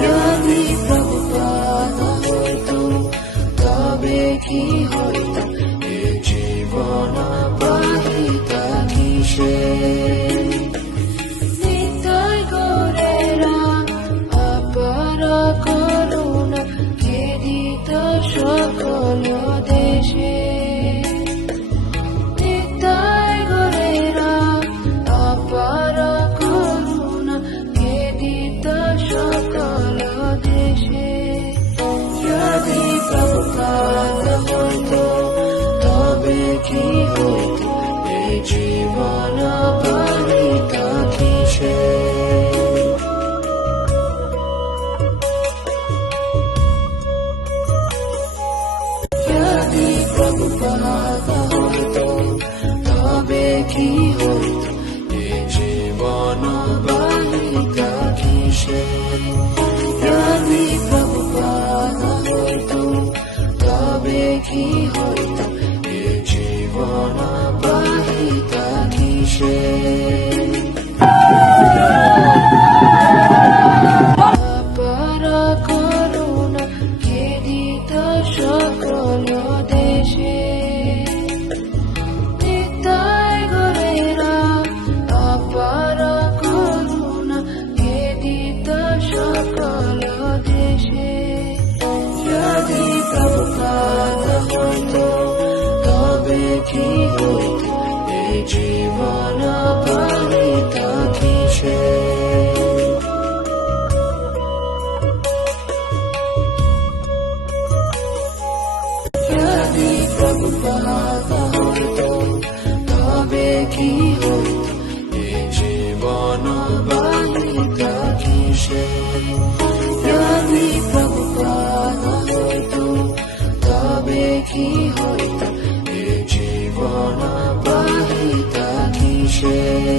যদি প্রভুপাদ হইতো তবে কি হইত এ জীবন বাহিতা কিসে জীবন হইত এই জীবন পালিত কিসে? তবে কি হইত? এ জীবন বালিত কিসে? হইত, তবে কি হইত?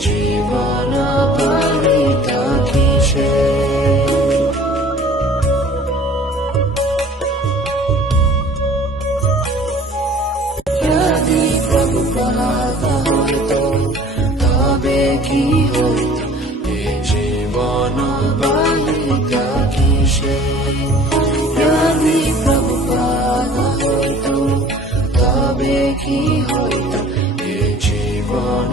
জীবন পালিত কিসে তবে কি হইত এ জীবন বালিত তবে কি হইত এ জীবন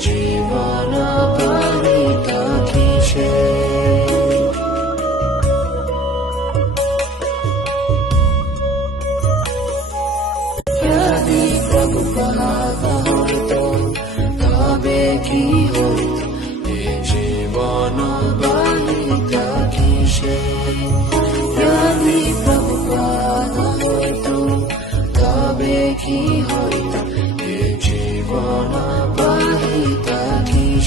জীবন পালিত কিসে? যদি প্রভুপাদ হইত তবে কি হইত জীবন বালিত কিসে?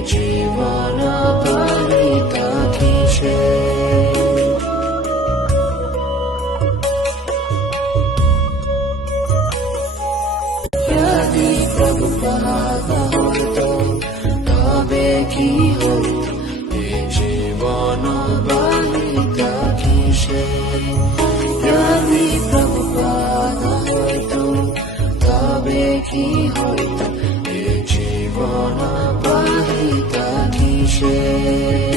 খেদিত সকল দেশে যদি প্রভুপাদ হইত তবে কি হইত এই জীবন পালিত কিসে তবে কি হইত এ জীবন shame.